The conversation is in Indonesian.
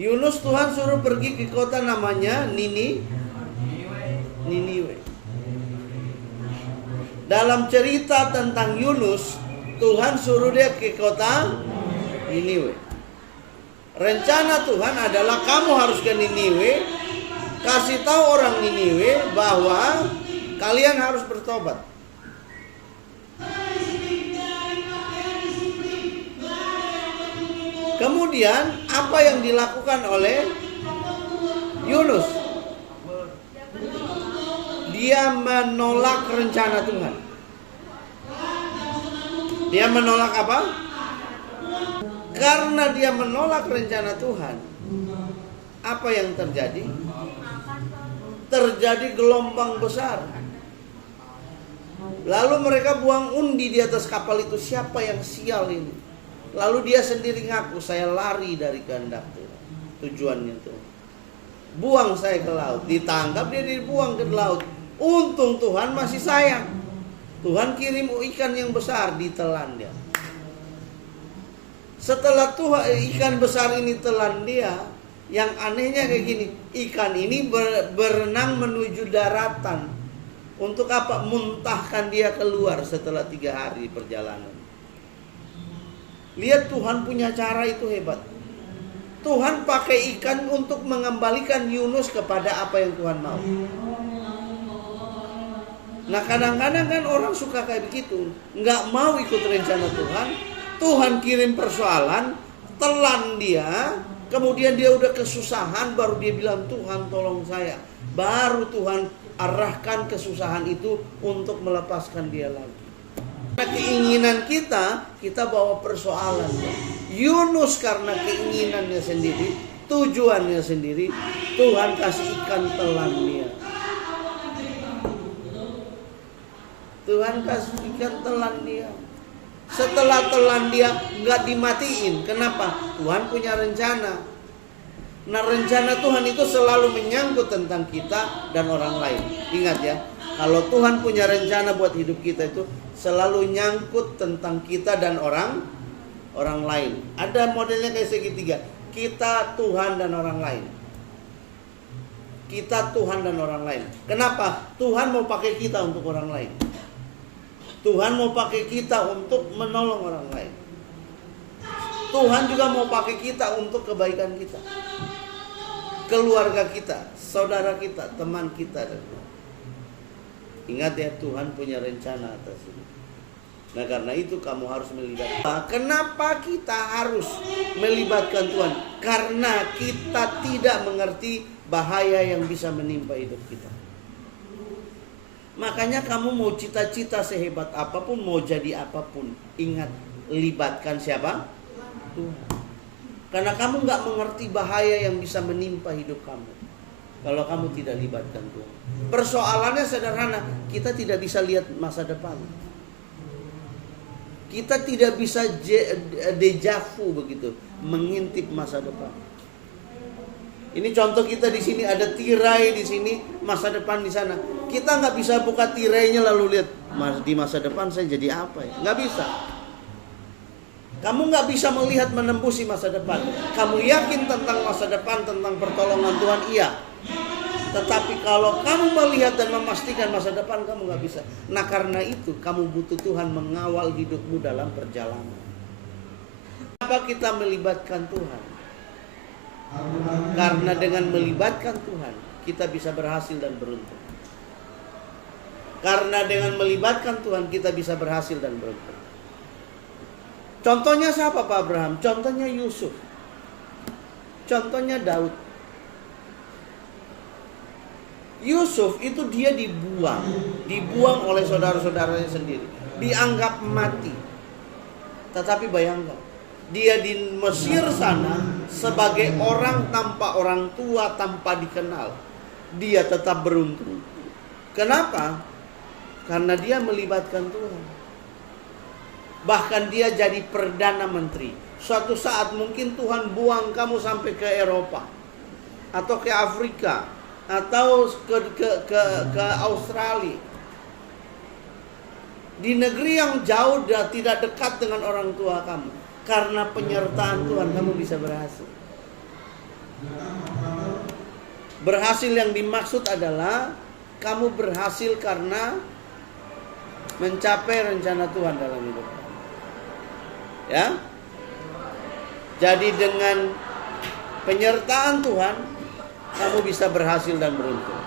Yunus Tuhan suruh pergi ke kota namanya Niniwe. Dalam cerita tentang Yunus, Tuhan suruh dia ke kota Niniwe. Rencana Tuhan adalah kamu harus ke Niniwe, kasih tahu orang Niniwe bahwa kalian harus bertobat. Kemudian apa yang dilakukan oleh Yunus? Dia menolak rencana Tuhan. Dia menolak apa? Karena dia menolak rencana Tuhan, apa yang terjadi? Terjadi gelombang besar. Lalu mereka buang undi di atas kapal itu. Siapa yang sial ini? Lalu dia sendiri ngaku, saya lari dari kehendak Tuhan. Tujuannya itu buang saya ke laut. Ditangkap, dia dibuang ke laut. Untung Tuhan masih sayang. Tuhan kirim ikan yang besar, ditelan dia. Setelah ikan besar ini telan dia, yang anehnya kayak gini, ikan ini berenang menuju daratan. Untuk apa? Muntahkan dia keluar setelah 3 hari perjalanan. Lihat, Tuhan punya cara itu hebat. Tuhan pakai ikan untuk mengembalikan Yunus kepada apa yang Tuhan mau. Nah, kadang-kadang kan orang suka kayak begitu, nggak mau ikut rencana Tuhan. Tuhan kirim persoalan, telan dia, kemudian dia udah kesusahan, baru dia bilang, Tuhan tolong saya. Baru Tuhan arahkan kesusahan itu untuk melepaskan dia lagi. Keinginan kita bawa persoalan. Yunus karena keinginannya sendiri, tujuannya sendiri, Tuhan kasih ikan telan dia. Tuhan kasih ikan telan dia. Setelah telan dia nggak dimatiin. Kenapa? Tuhan punya rencana. Nah, rencana Tuhan itu selalu menyangkut tentang kita dan orang lain. Ingat ya, kalau Tuhan punya rencana buat hidup kita itu selalu nyangkut tentang kita dan orang lain. Ada modelnya kayak segitiga. Kita, Tuhan, dan orang lain. Kita, Tuhan, dan orang lain. Kenapa? Tuhan mau pakai kita untuk orang lain. Tuhan mau pakai kita untuk menolong orang lain. Tuhan juga mau pakai kita untuk kebaikan kita, keluarga kita, saudara kita, teman kita. Ingat ya, Tuhan punya rencana atas ini. Nah, karena itu kamu harus melibatkan. Kenapa kita harus melibatkan Tuhan? Karena kita tidak mengerti bahaya yang bisa menimpa hidup kita. Makanya kamu mau cita-cita sehebat apapun, mau jadi apapun, ingat, libatkan siapa? Tuhan. Karena kamu gak mengerti bahaya yang bisa menimpa hidup kamu kalau kamu tidak libatkan Tuhan. Persoalannya sederhana, kita tidak bisa lihat masa depan. Kita tidak bisa dejavu begitu, mengintip masa depan. Ini contoh kita di sini ada tirai di sini, masa depan di sana. Kita nggak bisa buka tirainya lalu lihat di masa depan saya jadi apa ya? Nggak bisa. Kamu nggak bisa melihat menembusi masa depan. Kamu yakin tentang masa depan, tentang pertolongan Tuhan, iya. Tetapi kalau kamu melihat dan memastikan masa depan, kamu nggak bisa. Nah, karena itu kamu butuh Tuhan mengawal hidupmu dalam perjalanan. Kenapa kita melibatkan Tuhan? Karena dengan melibatkan Tuhan, kita bisa berhasil dan beruntung. Karena dengan melibatkan Tuhan, kita bisa berhasil dan beruntung. Contohnya siapa Pak Abraham? Contohnya Yusuf. Contohnya Daud. Yusuf itu dia dibuang oleh saudara-saudaranya sendiri, dianggap mati. Tetapi bayangkan, dia di Mesir sana sebagai orang tanpa orang tua, tanpa dikenal, dia tetap beruntung. Kenapa? Karena dia melibatkan Tuhan. Bahkan dia jadi perdana menteri. Suatu saat mungkin Tuhan buang kamu sampai ke Eropa atau ke Afrika atau ke Australia, di negeri yang jauh dan tidak dekat dengan orang tua kamu. Karena penyertaan Tuhan kamu bisa berhasil. Berhasil yang dimaksud adalah kamu berhasil karena mencapai rencana Tuhan dalam hidup. Ya. Jadi dengan penyertaan Tuhan, kamu bisa berhasil dan beruntung.